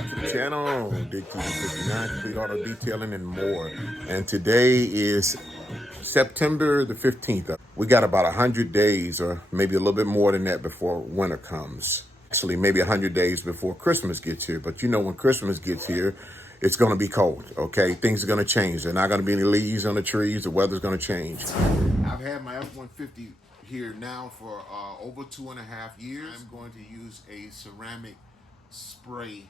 back to the channel. Dig 59, complete auto detailing and more. And today is September the 15th. We got about 100 days or maybe a little bit more than that before winter comes. Actually, maybe 100 days before Christmas gets here. But you know, when Christmas gets here, it's going to be cold, okay? Things are going to change. There are not going to be any leaves on the trees. The weather's going to change. I've had my F150 here now for over 2.5 years. I'm going to use a ceramic spray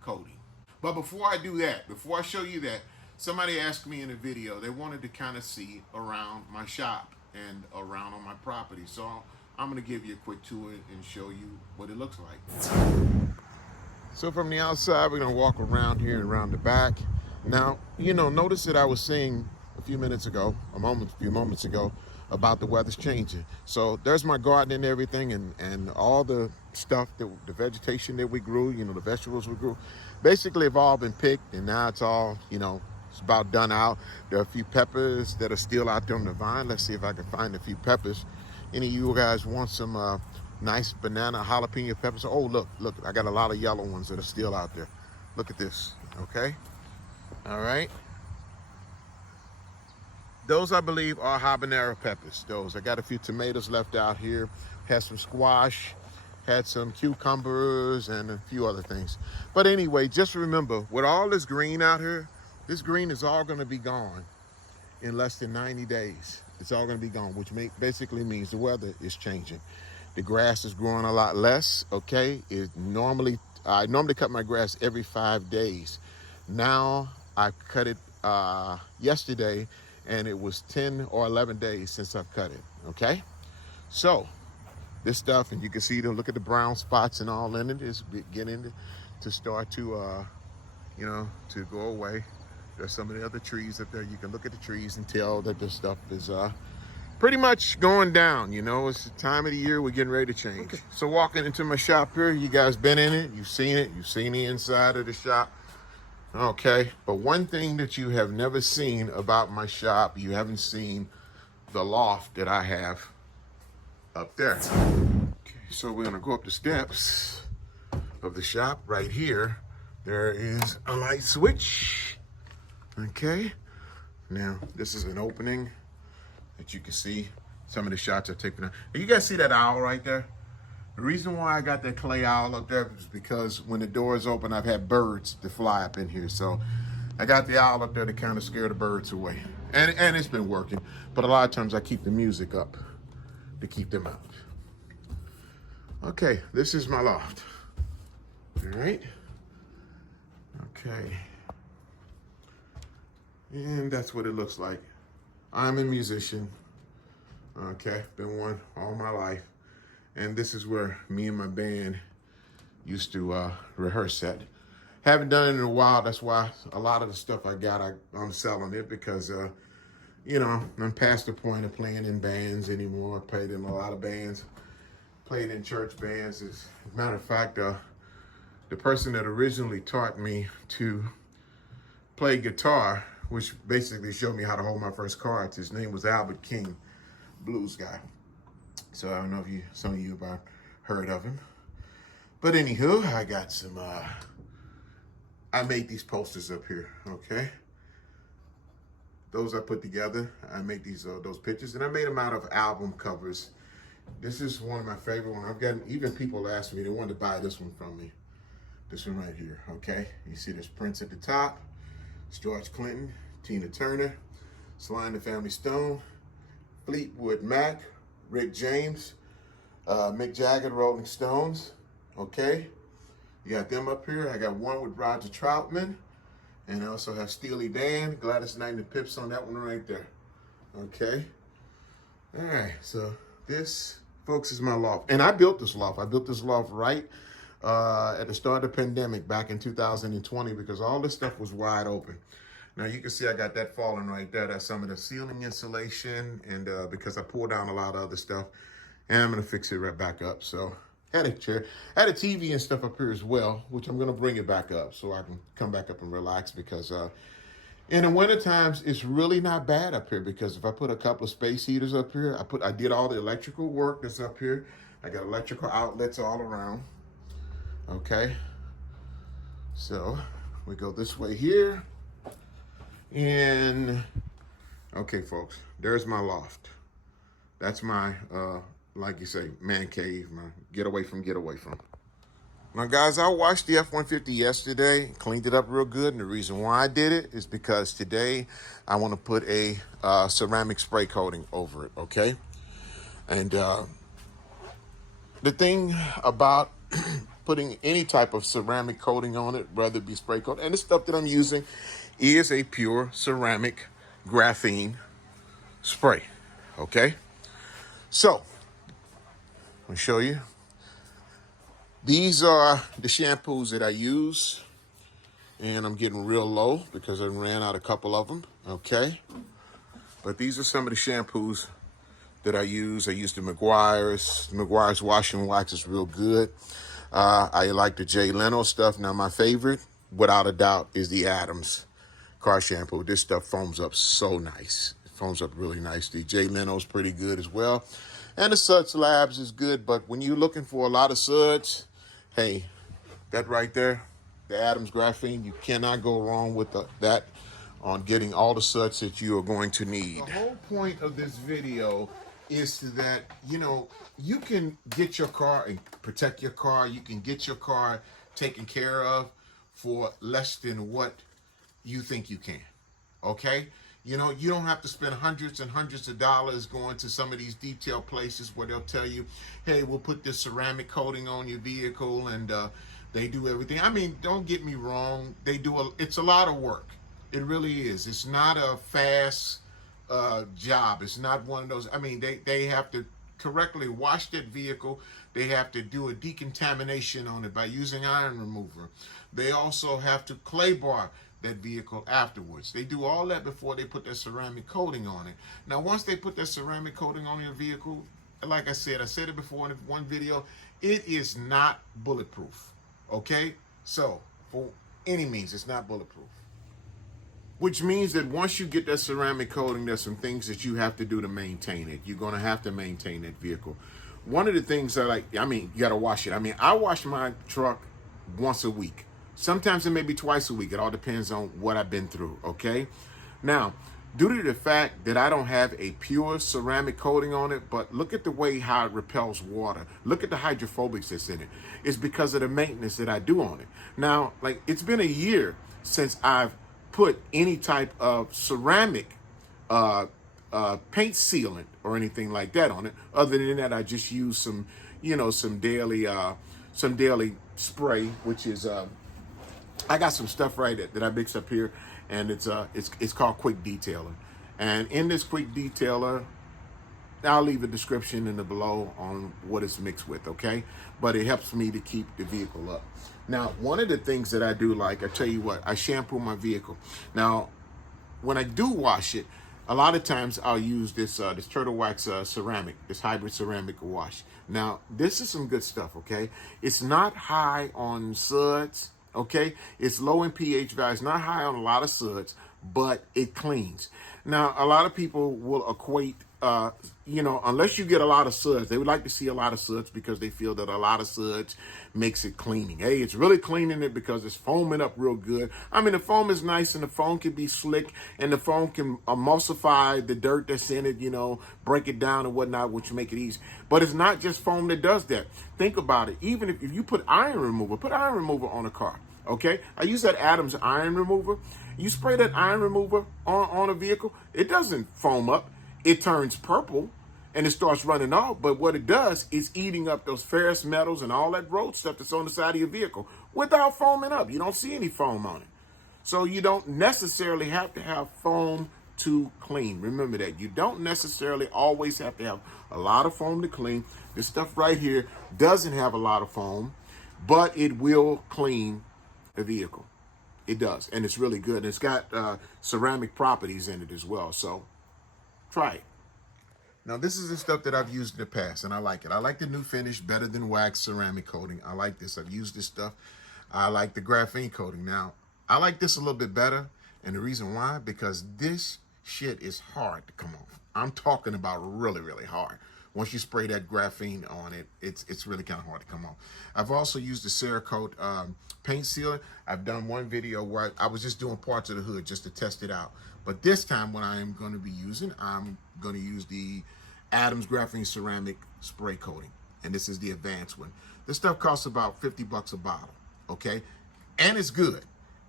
coating. But before I do that, before I show you that, somebody asked me in a video, they wanted to kind of see around my shop and around on my property. So I'm going to give you a quick tour and show you what it looks like. So from the outside, we're going to walk around here and around the back. Now, you know, notice that I was saying a few moments ago, about the weather's changing. So there's my garden and everything, and all the stuff, the vegetation that we grew, you know, the vegetables we grew, basically have all been picked, and now it's all, you know, it's about done out. There are a few peppers that are still out there on the vine. Let's see if I can find a few peppers. Any of you guys want some nice banana jalapeno peppers? Oh, look, I got a lot of yellow ones that are still out there. Look at this, okay? All right. Those, I believe, are habanero peppers. Those. I got a few tomatoes left out here. Had some squash, had some cucumbers, and a few other things. But anyway, just remember, with all this green out here, this green is all going to be gone in less than 90 days. It's all going to be gone, which basically means the weather is changing. The grass is growing a lot less, okay? I normally cut my grass every 5 days. Now I cut it yesterday, and it was 10 or 11 days since I've cut it, okay? So this stuff, and you can see, look at the brown spots and all in it, is beginning to start to, you know, to go away. There's some of the other trees up there. You can look at the trees and tell that this stuff is pretty much going down. You know, it's the time of the year we're getting ready to change. Okay. So walking into my shop here, you guys been in it, you've seen the inside of the shop. Okay, but one thing that you have never seen about my shop, you haven't seen the loft that I have up there. Okay, so we're gonna go up the steps of the shop. Right here, there is a light switch. Okay, now this is an opening that you can see. Some of the shots are taken out. You guys see that owl right there? The reason why I got that clay owl up there is because when the doors open, I've had birds to fly up in here. So I got the owl up there to kind of scare the birds away. And it's been working. But a lot of times I keep the music up to keep them out. Okay, this is my loft. All right. Okay. And that's what it looks like. I'm a musician. Okay, been one all my life. And this is where me and my band used to rehearse at. Haven't done it in a while. That's why a lot of the stuff I got, I'm selling it because, you know, I'm past the point of playing in bands anymore. I played in a lot of bands, played in church bands. As a matter of fact, the person that originally taught me to play guitar, which basically showed me how to hold my first cards, his name was Albert King, blues guy. So I don't know if some of you have heard of him. But anywho, I got some, I made these posters up here, okay? Those I put together. I made those pictures, and I made them out of album covers. This is one of my favorite ones. I've gotten, even people asked me, they wanted to buy this one from me. This one right here, okay? You see there's Prince at the top. It's George Clinton, Tina Turner, Sly and the Family Stone, Fleetwood Mac, Rick James, Mick Jagger, Rolling Stones, okay? You got them up here. I got one with Roger Troutman, and I also have Steely Dan, Gladys Knight and the Pips on that one right there, okay? All right, so this, folks, is my loft. And I built this loft. I built this loft right at the start of the pandemic back in 2020 because all this stuff was wide open. Now you can see I got that falling right there. That's some of the ceiling insulation, and because I pulled down a lot of other stuff, and I'm gonna fix it right back up. So had a chair, had a TV and stuff up here as well, which I'm gonna bring it back up so I can come back up and relax because in the winter times it's really not bad up here because if I put a couple of space heaters up here, I did all the electrical work that's up here. I got electrical outlets all around. Okay. So we go this way here. And okay, folks, there's my loft. That's my, like you say, man cave, my get away from. Now, guys, I washed the F-150 yesterday, cleaned it up real good, and the reason why I did it is because today I want to put a ceramic spray coating over it, okay? And the thing about putting any type of ceramic coating on it, whether it be spray coat, and the stuff that I'm using is a pure ceramic graphene spray, okay? So, I'll show you. These are the shampoos that I use, and I'm getting real low because I ran out a couple of them, okay? But these are some of the shampoos that I use. I use the McGuire's. The McGuire's washing wax is real good. I like the Jay Leno stuff. Now, my favorite, without a doubt, is the Adams car shampoo. This stuff foams up so nice. It foams up really nice. The Jay Leno's pretty good as well. And the Suds Labs is good, but when you're looking for a lot of suds, hey, that right there, the Adams Graphene, you cannot go wrong with that on getting all the suds that you are going to need. The whole point of this video is that, you know, you can get your car and protect your car. You can get your car taken care of for less than what you think you can, okay? You know, you don't have to spend hundreds and hundreds of dollars going to some of these detail places where they'll tell you, hey, we'll put this ceramic coating on your vehicle, and they do everything. I mean, don't get me wrong. It's a lot of work. It really is. It's not a fast job. It's not one of those. I mean, they have to correctly wash that vehicle. They have to do a decontamination on it by using iron remover. They also have to clay bar that vehicle afterwards. They do all that before they put that ceramic coating on it. Now, once they put that ceramic coating on your vehicle, like I said it before in one video, it is not bulletproof, okay? So, for any means, it's not bulletproof. Which means that once you get that ceramic coating, there's some things that you have to do to maintain it. You're gonna have to maintain that vehicle. One of the things you gotta wash it. I mean, I wash my truck once a week. Sometimes it may be twice a week. It all depends on what I've been through, okay? Now, due to the fact that I don't have a pure ceramic coating on it, but look at the way how it repels water. Look at the hydrophobics that's in it. It's because of the maintenance that I do on it. Now, like, it's been a year since I've put any type of ceramic paint sealant or anything like that on it. Other than that, I just use some daily spray, which is I got some stuff that I mix up here, and it's called Quick Detailer. And in this Quick Detailer, I'll leave a description in the below on what it's mixed with, okay? But it helps me to keep the vehicle up. Now, one of the things that I do, like, I tell you what, I shampoo my vehicle. Now, when I do wash it, a lot of times I'll use this Turtle Wax ceramic, this hybrid ceramic wash. Now, this is some good stuff, okay? It's not high on suds, okay? It's low in pH value. It's not high on a lot of suds, but it cleans. Now, a lot of people will equate, unless you get a lot of suds, they would like to see a lot of suds because they feel that a lot of suds makes it cleaning. Hey, it's really cleaning it because it's foaming up real good. I mean, the foam is nice and the foam can be slick and the foam can emulsify the dirt that's in it, break it down and whatnot, which make it easy. But it's not just foam that does that. Think about it. Even if you put iron remover on a car. Okay, I use that Adams iron remover. You spray that iron remover on a vehicle, it doesn't foam up. It turns purple and it starts running off. But what it does is eating up those ferrous metals and all that road stuff that's on the side of your vehicle without foaming up. You don't see any foam on it. So you don't necessarily have to have foam to clean. Remember that. You don't necessarily always have to have a lot of foam to clean. This stuff right here doesn't have a lot of foam, but it will clean the vehicle. It does, and it's really good. And it's got ceramic properties in it as well, so try it. Now, this is the stuff that I've used in the past, and I like it. I like the new finish better than wax ceramic coating. I like this. I've used this stuff. I like the graphene coating. Now, I like this a little bit better, and the reason why, because this shit is hard to come off. I'm talking about really, really hard. once you spray that graphene on it, it's really kind of hard to come off. I've also used the Cerakote paint sealer. I've done one video where I was just doing parts of the hood just to test it out. But this time what I am going to be using, I'm going to use the Adams Graphene Ceramic Spray Coating. And this is the advanced one. This stuff costs about 50 bucks a bottle, okay? And it's good,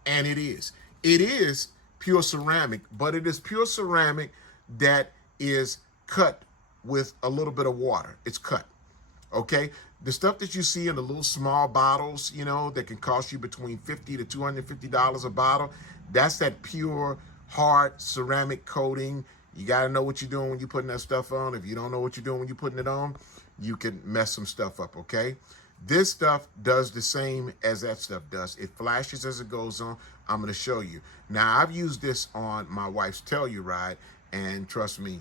and it is. It is pure ceramic, but it is pure ceramic that is cut with a little bit of water. It's cut, okay? The stuff that you see in the little small bottles, you know, that can cost you between $50 to $250 a bottle, that's that pure, hard ceramic coating. You got to know what you're doing when you're putting that stuff on. If you don't know what you're doing when you're putting it on, you can mess some stuff up, okay? This stuff does the same as that stuff does. It flashes as it goes on. I'm going to show you. Now, I've used this on my wife's Telluride, and trust me,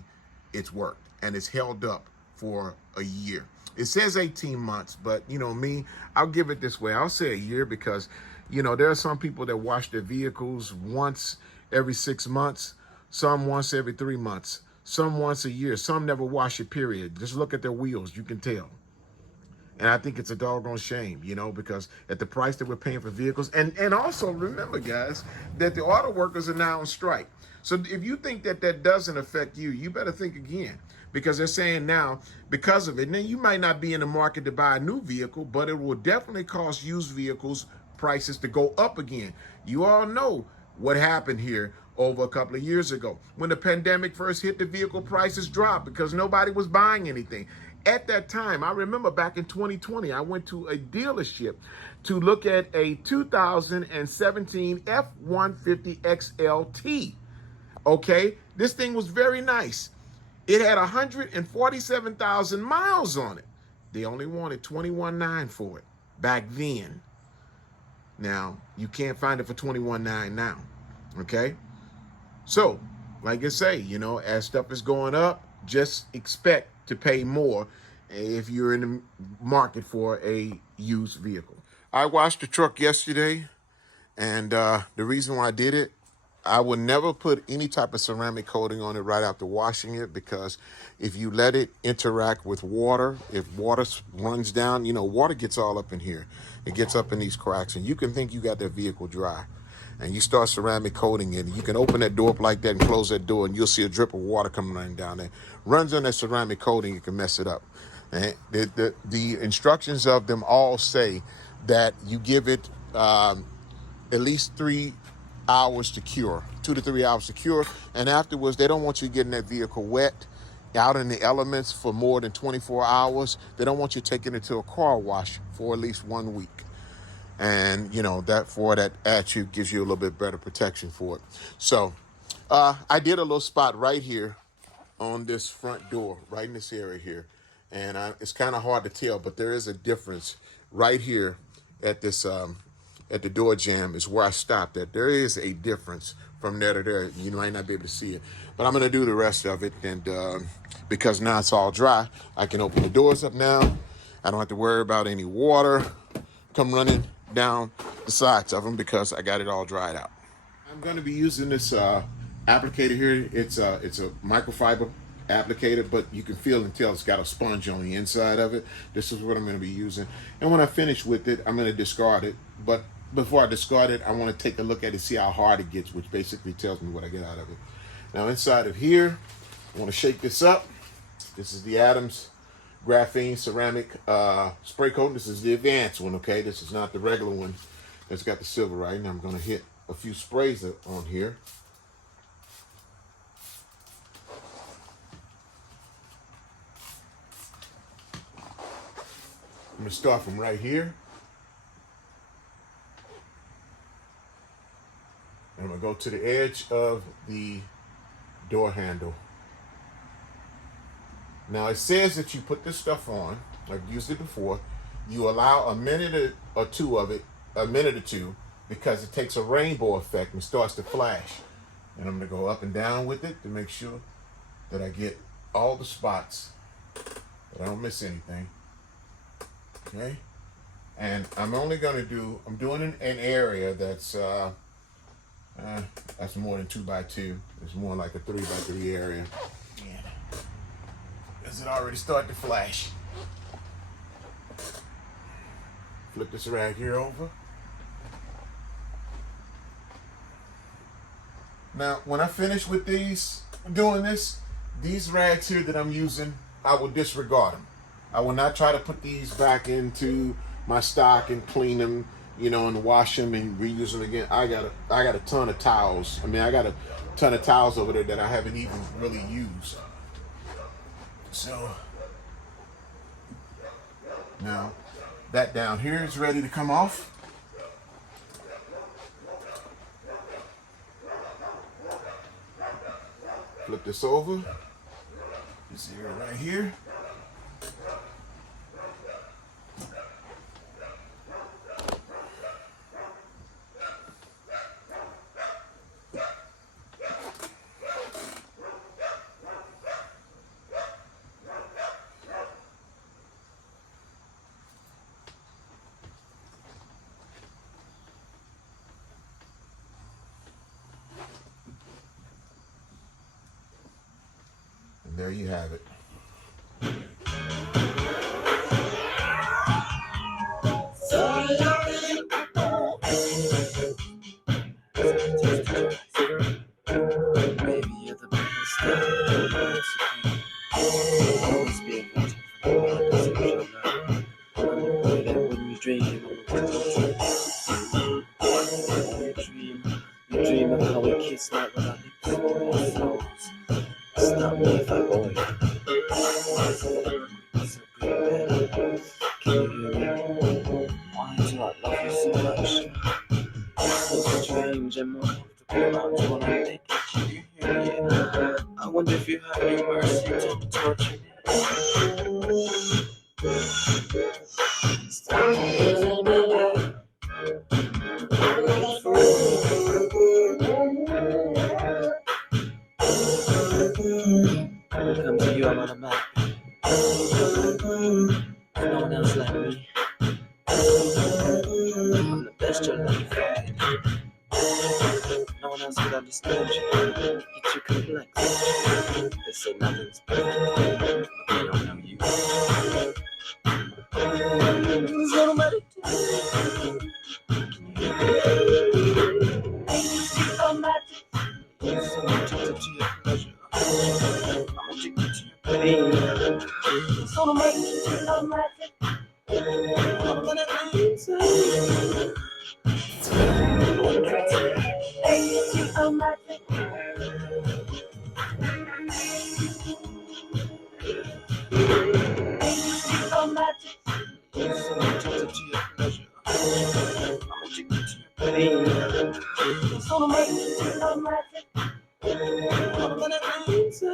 it's worked. And it's held up for a year. It says 18 months, but, you know, me, I'll give it this way. I'll say a year because, you know, there are some people that wash their vehicles once every 6 months, some once every 3 months, some once a year, some never wash it, period. Just look at their wheels, you can tell. And I think it's a doggone shame, you know, because at the price that we're paying for vehicles, and also remember, guys, that the auto workers are now on strike. So if you think that that doesn't affect you, you better think again, because they're saying now, because of it, now you might not be in the market to buy a new vehicle, but it will definitely cause used vehicles prices to go up again. You all know what happened here over a couple of years ago. When the pandemic first hit, the vehicle prices dropped because nobody was buying anything. At that time, I remember back in 2020, I went to a dealership to look at a 2017 F150 XLT. Okay, this thing was very nice. It had 147,000 miles on it. They only wanted $21,900 for it back then. Now, you can't find it for $21,900 now, okay? So, like I say, you know, as stuff is going up, just expect to pay more if you're in the market for a used vehicle. I washed the truck yesterday, and the reason why I did it, I would never put any type of ceramic coating on it right after washing it, because if you let it interact with water, if water runs down, you know, water gets all up in here. It gets up in these cracks, and you can think you got that vehicle dry. And you start ceramic coating it, you can open that door up like that and close that door, and you'll see a drip of water coming running down there. Runs on that ceramic coating, you can mess it up. And the instructions of them all say that you give it at least 3 hours to cure, 2 to 3 hours to cure, and afterwards they don't want you getting that vehicle wet out in the elements for more than 24 hours. They don't want you taking it to a car wash for at least 1 week. And, you know, that for that attitude gives you a little bit better protection for it. So I did a little spot right here on this front door, right in this area here. And it's kind of hard to tell, but there is a difference right here at this at the door jamb is where I stopped at. There is a difference from there to there. You might not be able to see it, but I'm going to do the rest of it. And because now it's all dry, I can open the doors up now. I don't have to worry about any water come running down the sides of them because I got it all dried out. I'm going to be using this applicator here. It's a microfiber applicator, but you can feel and tell it's got a sponge on the inside of it. This is what I'm going to be using. And when I finish with it, I'm going to discard it. But before I discard it, I want to take a look at it, see how hard it gets, which basically tells me what I get out of it. Now inside of here, I want to shake this up. This is the Adams Graphene Ceramic Spray Coating. This is the advanced one, okay? This is not the regular one that's got the silver, right? Now I'm going to hit a few sprays on here. I'm going to start from right here. And I'm going to go to the edge of the door handle. Now it says that you put this stuff on, I've used it before, you allow a minute or two, because it takes a rainbow effect and starts to flash. And I'm going to go up and down with it to make sure that I get all the spots, that I don't miss anything. Okay? And I'm only going to do, I'm doing an area that's more than 2 by 2. It's more like a 3 by 3 area. As it already started to flash. Flip this rag here over. Now, when I finish with doing this, these rags here that I'm using, I will disregard them. I will not try to put these back into my stock and clean them, you know, and wash them and reuse them again. I got a ton of towels. I mean, I got a ton of towels over there that I haven't even really used. So now that down here is ready to come off. Flip this over. This area right here. And there you have it. Dream of how we kiss like when our lips flows. Stop me if I bore you. Can you hear me? Why do I love you so much? So strange and more comfortable out when I'm thinking. Can you hear me? I wonder if you have any mercy to torture me. Stop losing me. When it comes to you, I'm on a map. No one else like me. I'm the best you'll ever find. No one else could understand you. You're too complex. They say nothing's perfect, but they don't know you. There's nobody to Yes, I'm addicted to your pleasure. I'm addicted to your pain. So much magic. I'm gonna answer. Yes, I'm addicted to your pleasure. I'm addicted to your pain. So much magic. I'm gonna answer.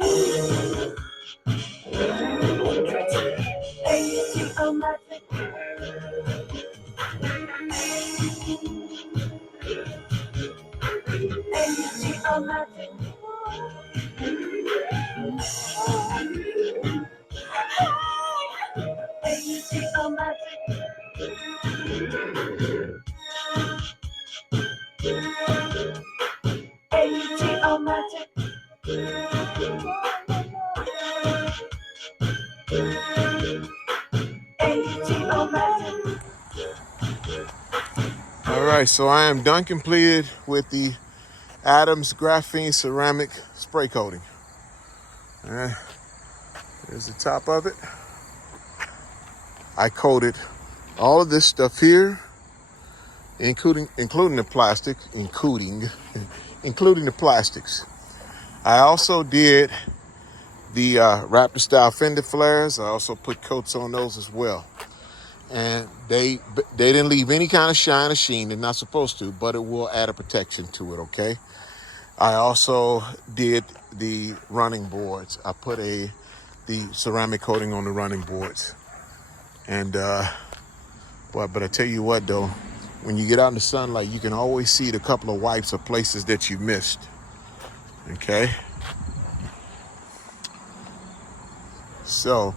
All right, so I am done completed with the Adams Graphene Ceramic Spray Coating. There's the top of it. I coated all of this stuff here, including the plastic, including the plastics. I also did the Raptor style fender flares. I also put coats on those as well. And they didn't leave any kind of shine or sheen. They're not supposed to, but it will add a protection to it, okay? I also did the running boards. I put the ceramic coating on the running boards. And, but I tell you what though, when you get out in the sunlight, you can always see the couple of wipes of places that you missed, okay? So,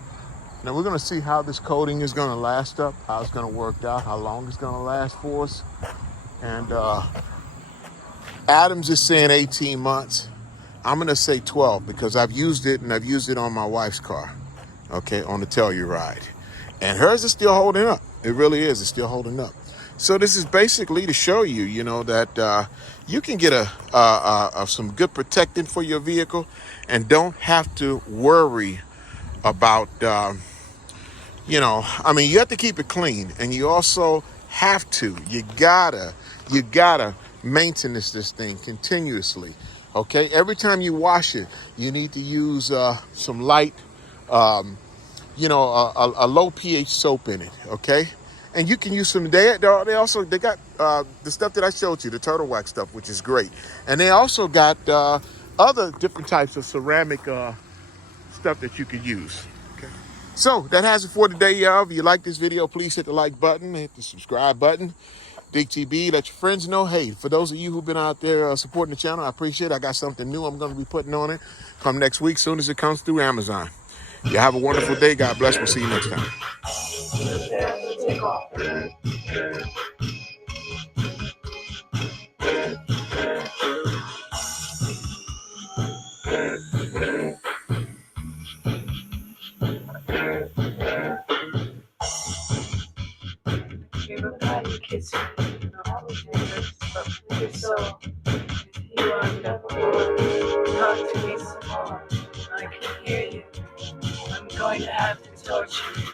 now we're gonna see how this coating is gonna last up, how it's gonna work out, how long it's gonna last for us. And Adams is saying 18 months. I'm gonna say 12 because I've used it and I've used it on my wife's car. okay, on the Telluride. And hers is still holding up. It really is. It's still holding up. So this is basically to show you, you know, that you can get some good protecting for your vehicle and don't have to worry about, you know, I mean, you have to keep it clean, and you also have to, you gotta maintain this thing continuously. Okay, every time you wash it, you need to use some light, you know, a low pH soap in it. Okay, and you can use some. They got the stuff that I showed you, the turtle wax stuff, which is great, and they also got other different types of ceramic stuff that you could use. Okay. So that has it for today, y'all. If you like this video, please hit the like button, hit the subscribe button. Big TB, let your friends know. Hey, for those of you who've been out there supporting the channel, I appreciate it. I got something new I'm going to be putting on it come next week, soon as it comes through Amazon. You have a wonderful day. God bless. We'll see you next time. Everybody kissing, you know, I was nervous, but so you are